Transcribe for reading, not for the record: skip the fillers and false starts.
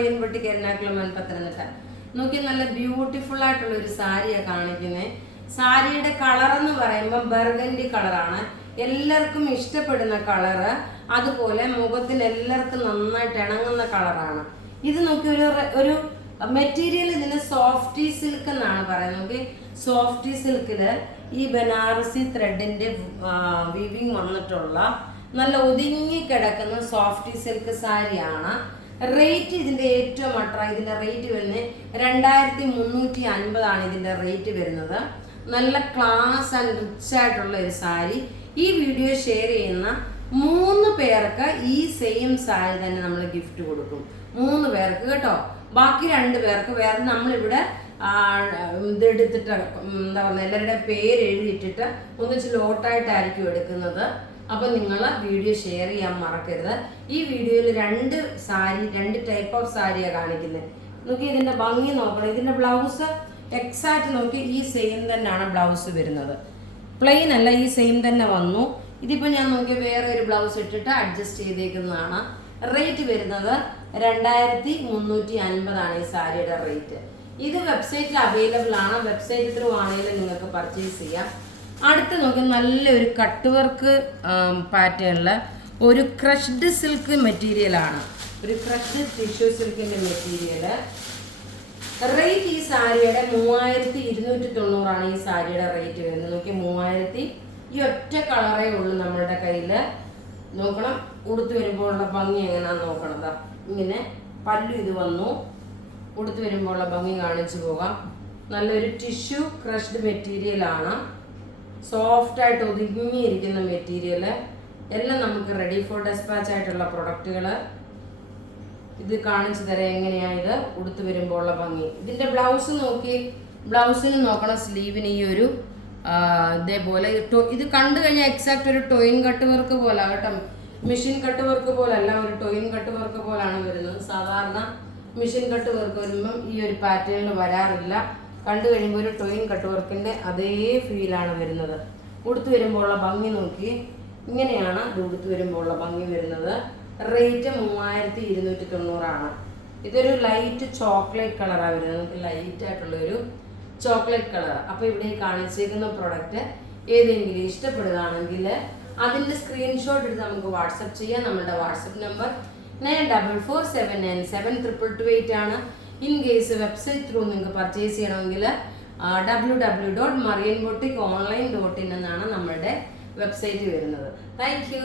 മറിയൻ boutique Ernakulam Pathanamthitta. നോക്കി നല്ല beautiful ആയിട്ടുള്ള ഒരു സാരിയാണ് കാണിക്കുന്നത്. സാരിയുടെ കളർ എന്ന് പറയുമ്പോൾ ബർഗൻഡി കളറാണ്, എല്ലാവർക്കും ഇഷ്ടപ്പെടുന്ന കളറ്. അതുപോലെ മുഖത്തിന് എല്ലാവർക്കും നന്നായിട്ട് ഇണങ്ങുന്ന കളറാണ് ഇത്. നോക്കി ഒരു മെറ്റീരിയൽ ഇതിന് സോഫ്റ്റി സിൽക്ക് എന്നാണ് പറയുന്നത്. നോക്കി സോഫ്റ്റി സിൽക്കില് ഈ ബനാറസി ത്രെഡിന്റെ വീവിങ് വന്നിട്ടുള്ള നല്ല ഒതുങ്ങി കിടക്കുന്ന സോഫ്റ്റി സിൽക്ക് സാരിയാണ്. റേറ്റ് ഇതിന്റെ ഏറ്റവും ഇതിന്റെ റേറ്റ് വരുന്നത് 2350 ഇതിന്റെ റേറ്റ് വരുന്നത്. നല്ല ക്ലാസ് ആൻഡ് റിച്ച് ആയിട്ടുള്ള ഒരു സാരി. ഈ വീഡിയോ ഷെയർ ചെയ്യുന്ന 3 പേർക്ക് ഈ സെയിം സാരി തന്നെ നമ്മൾ ഗിഫ്റ്റ് കൊടുക്കും. 3 പേർക്ക് കേട്ടോ. ബാക്കി 2 പേർക്ക് വേറെ നമ്മളിവിടെ ഇതെടുത്തിട്ട് എന്താ പറയുക, എല്ലാവരുടെ പേര് എഴുതിയിട്ടിട്ട് ഒന്നിച്ച് ലോട്ടായിട്ടായിരിക്കും എടുക്കുന്നത്. അപ്പം നിങ്ങൾ വീഡിയോ ഷെയർ ചെയ്യാൻ മറക്കരുത്. ഈ വീഡിയോയിൽ 2 ടൈപ്പ് ഓഫ് സാരിയാണ് കാണിക്കുന്നത്. നോക്കി ഇതിൻ്റെ ഭംഗി നോക്കണം. ഇതിൻ്റെ ബ്ലൗസ് എക്സാക്റ്റ് നോക്കി ഈ സെയിം തന്നെയാണ് ബ്ലൗസ് വരുന്നത്. പ്ലെയിൻ അല്ല, ഈ സെയിം തന്നെ വന്നു. ഇതിപ്പോൾ ഞാൻ നോക്കി വേറെ ഒരു ബ്ലൗസ് ഇട്ടിട്ട് അഡ്ജസ്റ്റ് ചെയ്തേക്കുന്നതാണ്. റേറ്റ് വരുന്നത് 2350 ഈ സാരിയുടെ റേറ്റ്. ഇത് വെബ്സൈറ്റിൽ അവൈലബിൾ ആണ്. വെബ്സൈറ്റ് ത്രൂ ആണെങ്കിലും നിങ്ങൾക്ക് പർച്ചേസ് ചെയ്യാം. അടുത്ത് നോക്കി നല്ലൊരു കട്ട് വർക്ക് പാറ്റേണിൽ ഒരു ക്രഷ്ഡ് സിൽക്ക് മെറ്റീരിയലാണ്. ഒരു ക്രഷ്ഡ് ടിഷ്യൂ സിൽക്കിൻ്റെ മെറ്റീരിയൽ. റേറ്റ് ഈ സാരിയുടെ 3290 ഈ സാരിയുടെ റേറ്റ് വരുന്നത്. നോക്കി 3000. ഈ ഒറ്റ കളറേ ഉള്ളൂ നമ്മളുടെ കയ്യിൽ. നോക്കണം ഉടുത്ത് വരുമ്പോഴുള്ള ഭംഗി എങ്ങനെയാണെന്ന് നോക്കണതാ. ഇങ്ങനെ പല്ലു ഇത് വന്നു. ഉടുത്ത് വരുമ്പോഴുള്ള ഭംഗി കാണിച്ചു പോകാം. നല്ലൊരു ടിഷ്യൂ ക്രഷ്ഡ് മെറ്റീരിയലാണ്. സോഫ്റ്റായിട്ട് ഒതുങ്ങിയിരിക്കുന്ന മെറ്റീരിയൽ. എല്ലാം നമുക്ക് റെഡി ഫോർ ഡെസ്പാച്ച് ആയിട്ടുള്ള പ്രൊഡക്റ്റുകൾ. ഇത് കാണിച്ചു തരാം എങ്ങനെയായത് ഉടുത്ത് വരുമ്പോഴുള്ള ഭംഗി. ഇതിൻ്റെ ബ്ലൗസ് നോക്കി, ബ്ലൗസിന് നോക്കണം സ്ലീവിന് ഈ ഒരു ഇതേപോലെ ഇത് കണ്ടു കഴിഞ്ഞാൽ എക്സാക്ട് ഒരു ടോയിൻ കട്ട് വർക്ക് പോലെ കേട്ടോ. മെഷീൻ കട്ട് വർക്ക് പോലല്ല, ഒരു ടോയിൻ കട്ട് വർക്ക് പോലാണ് വരുന്നത്. സാധാരണ മെഷീൻ കട്ട് വർക്ക് വരുമ്പം ഈ ഒരു പാറ്റേണിൽ വരാറില്ല. കണ്ടു കഴിയുമ്പോൾ ഒരു ടോയിൻ കട്ട് വർക്കിൻ്റെ അതേ ഫീലാണ് വരുന്നത്. ഉടുത്ത് വരുമ്പോഴുള്ള ഭംഗി നോക്കി ഇങ്ങനെയാണ് ഇത് ഉടുത്ത് വരുമ്പോഴുള്ള ഭംഗി വരുന്നത്. റേറ്റ് 3290. ഇതൊരു ലൈറ്റ് ചോക്ലേറ്റ് കളറാണ് വരുന്നത്. നമുക്ക് ലൈറ്റ് ആയിട്ടുള്ളൊരു ചോക്ലേറ്റ് കളർ. അപ്പോൾ ഇവിടെ കാണിച്ചേക്കുന്ന പ്രൊഡക്റ്റ് ഏതെങ്കിലും ഇഷ്ടപ്പെടുകയാണെങ്കിൽ അതിൻ്റെ സ്ക്രീൻഷോട്ട് എടുത്ത് നമുക്ക് വാട്സപ്പ് ചെയ്യാം. നമ്മുടെ വാട്സപ്പ് നമ്പർ 9447972228 ആണ്. ഇൻ കേസ് വെബ്സൈറ്റ് ത്രൂ നിങ്ങൾക്ക് പർച്ചേസ് ചെയ്യണമെങ്കിൽ www.marianboutique.online.in എന്നാണ് നമ്മളുടെ വെബ്സൈറ്റ് വരുന്നത്. Thank you.